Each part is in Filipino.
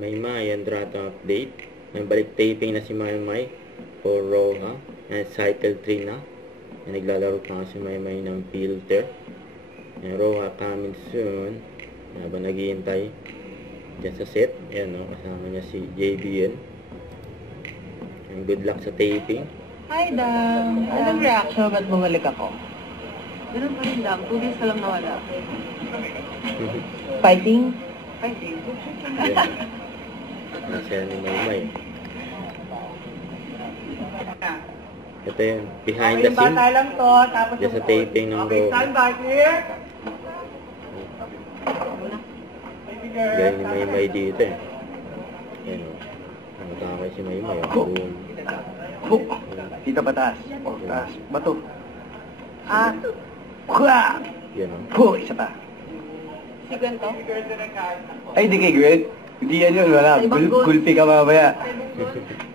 Maymay and Drata update. May balik taping na si Maymay for Roha. And cycle 3 na. And naglalaro pa si Maymay ng filter. And Roha coming soon. Habang naghihintay dyan sa set. Ayan o, kasama niya si JBN. And good luck sa taping. Hi, Dang. Anong reaction? Ba't bumalik ako? Ganun pa rin, Dang. 2 days ka lang nawala. Fighting? Fighting. Masaya ni Maymay. Ito yung behind the scene. lang to, tapos Diyan sa taping ng Roha. Stand back here. Galing ni Maymay dito eh. Ayan o. Namatake si Maymay. Boom. Hook. Dito ba taas? O, taas. Bato. Ah, Kwa! Yan o. Ho, isa pa. si Gwen to? Ay, di kay Greg. Hindi yan yun, wala. Gulpi ka mamaya.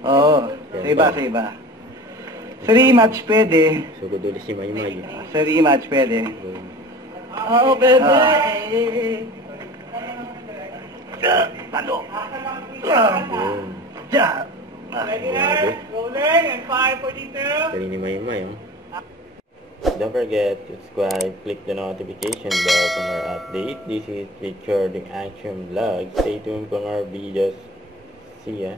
Oo. Sa iba, sa iba. Sa rematch, pwede. Sugod ulit si Maymay. Sa rematch, pwede. Boom. Oo, pwede. Talo. Boom. Ja. Grabe. Rolling and 5:42. Galing ni Maymay o. Don't forget to subscribe, click the notification bell for more update. This is Richard Action Vlog. Stay tuned for more videos. See ya.